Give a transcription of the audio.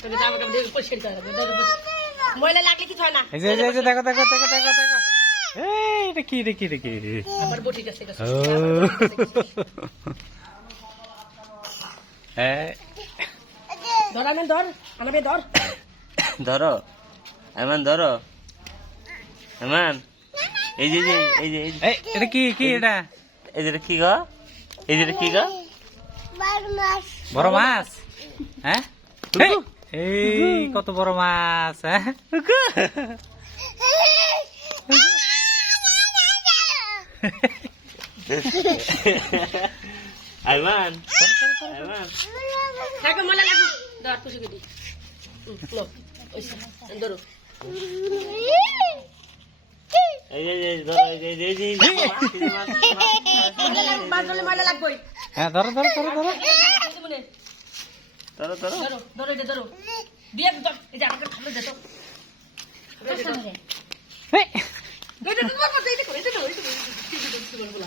তোকে জামা কাপড় দিয়ে পরিষ্কার করে রাখবে ময়লা লাগলে কিছু হয় না এই যে দেখো দেখো দেখো দেখো দেখো এই এটা কি রে কি রে কি রে আবার বটি গেছে এই ধর আমি ধর আনাবে ধর ধরো এমন ধরো এমন এই যে এই যে এই এটা কি কি এটা এই যে কি গো এই যে কি গো বড় মাছ হ্যাঁ এই কত বড় মাছ হ্যাঁ আইমান আইমান থাকে ময়লা লাগবে ধর খুশি করে লো ওইসা ধরো এই যে ধরো এই যে ময়লা লাগবে হ্যাঁ ধরো ধরো ধরো ধরো ধরো ধরো ধরো ধরো এটা ধরো দিয়ে ধর এই যে আমাকে খাবে দে তো এই এই যে তোমার কথা এই যে করে এই যে বলবো